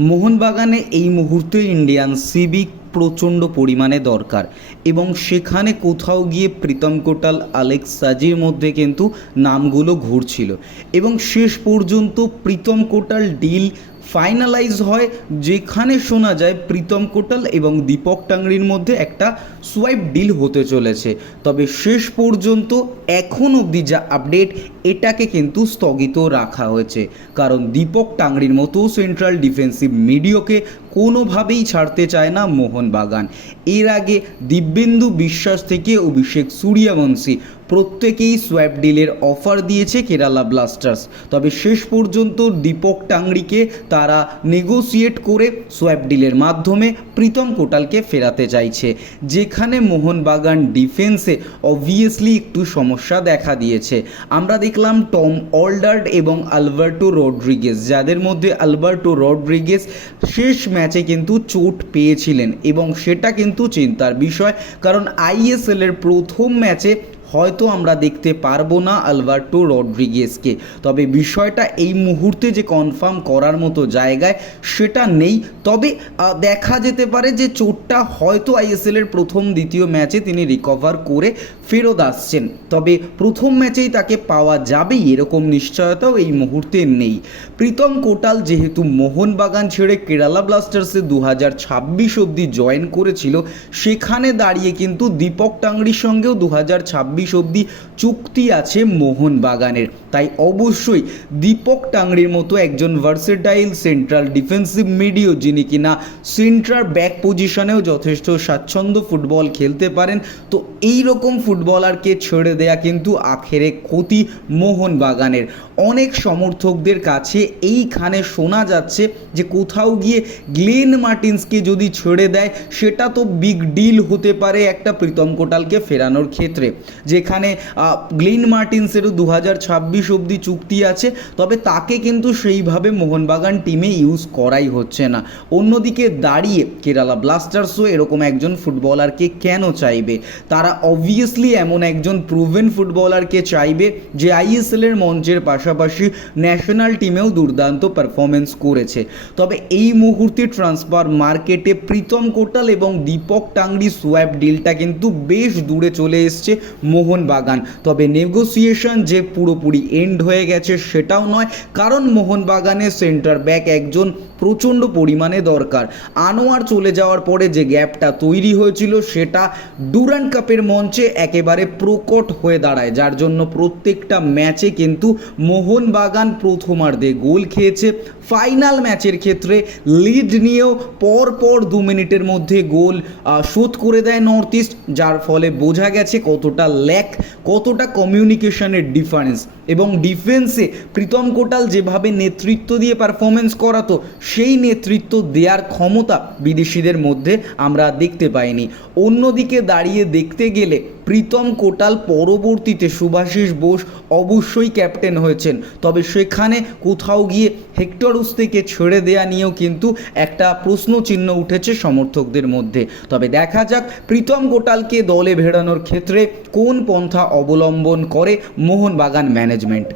মোহনবাগানে এই মুহূর্তে Indian civic প্রচণ্ড পরিমাণে দরকার এবং সেখানে কোথাও গিয়ে প্রীতম কোটাল আলেক্স সাজির মধ্যে কিন্তু নামগুলো ঘুরছিল এবং শেষ পর্যন্ত প্রীতম কোটাল ডিল ফাইনালাইজ হয়, যেখানে শোনা যায় প্রীতম কোটাল এবং দীপক টাংরির মধ্যে একটা সোয়াইপ ডিল হতে চলেছে। তবে শেষ পর্যন্ত এখন অবধি যা আপডেট এটাকে কিন্তু স্থগিত রাখা হয়েছে। কারণ দীপক টাংরির মতো সেন্ট্রাল ডিফেন্সিভ মিডিওকে কোনোভাবেই ছাড়তে চায় না মোহনবাগান এর আগে দিব্যেন্দু বিশ্বাস থেকে অভিষেক সূর্যবংশী প্রত্যেকেই সোয়াপ ডিলের অফার দিয়েছে কেরালা ব্লাস্টার্স তবে শেষ পর্যন্ত দীপক টাংরিকে তারা নেগোসিয়েট করে সোয়াপ ডিলের মাধ্যমে প্রীতম কোটালকে ফেরাতে চাইছে। যেখানে মোহনবাগান ডিফেন্সে অবভিয়াসলি একটু সমস্যা দেখা দিয়েছে। আমরা দেখলাম টম অলডার্ড এবং আলবার্টো রড্রিগেস যাদের মধ্যে আলবার্টো রড্রিগেস শেষ ম্যাচে কিন্তু চোট পেয়েছিলেন এবং সেটা কিন্তু চিন্তার বিষয় কারণ আইএসএলের প্রথম ম্যাচে হয়তো আমরা দেখতে পারব না আলবার্টো রড্রিগেসকে তবে বিষয়টা এই মুহূর্তে যে কনফার্ম করার মতো জায়গায় সেটা নেই। তবে দেখা যেতে পারে যে চোটটা হয়তো আইএসএল এর প্রথম দ্বিতীয় ম্যাচে তিনি রিকভার করে ফেরত আসছেন। তবে প্রথম ম্যাচেই তাকে পাওয়া যাবেই, এরকম নিশ্চয়তাও এই মুহূর্তে নেই। প্রীতম কোটাল যেহেতু মোহনবাগান ছেড়ে কেরালা ব্লাস্টার্সে দু হাজার ছাব্বিশ অব্দি জয়েন করেছিল, সেখানে দাঁড়িয়ে কিন্তু দীপক টাংরির সঙ্গেও দু হাজার ছাব্বিশ অব্দি চুক্তি আছে মোহনবাগানের। তাই অবশ্যই দীপক টাংরির মতো একজন ভার্সেটাইল সেন্ট্রাল ডিফেন্সিভ মিডিও যিনি কিনা সেন্ট্রাল ব্যাক পজিশনেও যথেষ্ট স্বাচ্ছন্দ্য ফুটবল খেলতে পারেন, তো এই রকম ফুটবলারকে ছেড়ে দেয়া কিন্তু আখেরে ক্ষতি মোহনবাগানের। অনেক সমর্থকদের কাছে এইখানে শোনা যাচ্ছে যে কোথাও গিয়ে গ্লেন মার্টিন্সকে যদি ছেড়ে দেয়, সেটা তো বিগ ডিল হতে পারে একটা প্রীতম কোটালকে ফেরানোর ক্ষেত্রে। যেখানে গ্লিন মার্টিন্সেরও দু হাজার ছাব্বিশ অব্দি চুক্তি আছে, তবে তাকে কিন্তু সেইভাবে মোহনবাগান টিমে ইউজ করাই হচ্ছে না। অন্যদিকে দাঁড়িয়ে কেরালা ব্লাস্টার্সও এরকম একজন ফুটবলারকে কেন চাইবে? তারা অবভিয়াসলি এমন একজন প্রুভেন ফুটবলারকে চাইবে, যে আইএসএল এর মঞ্চের পাশাপাশি ন্যাশনাল টিমেও দুর্দান্ত পারফরমেন্স করেছে। তবে এই মুহূর্তে ট্রান্সফার মার্কেটে প্রীতম কোটাল এবং দীপক টাংরি সোয়াব ডিলটা কিন্তু বেশ দূরে চলে এসছে মোহনবাগান তবে নেগোসিয়েশন যে পুরোপুরি এন্ড হয়ে গেছে সেটাও নয়, কারণ মোহনবাগানের সেন্টার ব্যাক একজন প্রচণ্ড পরিমাণে দরকার। আনোয়ার চলে যাওয়ার পরে যে গ্যাপটা তৈরি হয়েছিল সেটা ডুরান্ড কাপের মঞ্চে একেবারে প্রকট হয়ে দাঁড়ায়, যার জন্য প্রত্যেকটা ম্যাচে কিন্তু মোহনবাগান প্রথমার্ধে গোল খেয়েছে। ফাইনাল ম্যাচের ক্ষেত্রে লিড নিয়েও পর পর দু মিনিটের মধ্যে গোল শোধ করে দেয় নর্থ ইস্ট যার ফলে বোঝা গেছে কতটা ল্যাক কতটা কমিউনিকেশনের ডিফারেন্স এবং ডিফেন্সে প্রীতম কোটাল যেভাবে নেতৃত্ব দিয়ে পারফরমেন্স করাতো, সেই নেতৃত্ব দেওয়ার ক্ষমতা বিদেশিদের মধ্যে আমরা দেখতে পাইনি। অন্যদিকে দাঁড়িয়ে দেখতে গেলে প্রীতম কোটাল পরবর্তীতে সুভাষিস বোস অবশ্যই ক্যাপ্টেন হয়েছেন। তবে সেখানে কোথাও গিয়ে হেক্টরুস থেকে ছেড়ে দেয়া নিয়েও কিন্তু একটা প্রশ্ন চিহ্ন উঠেছে সমর্থকদের মধ্যে। তবে দেখা যাক প্রীতম কোটালকে দলে ভেড়ানোর ক্ষেত্রে কোন পন্থা অবলম্বন করে মোহনবাগান ম্যানেজমেন্ট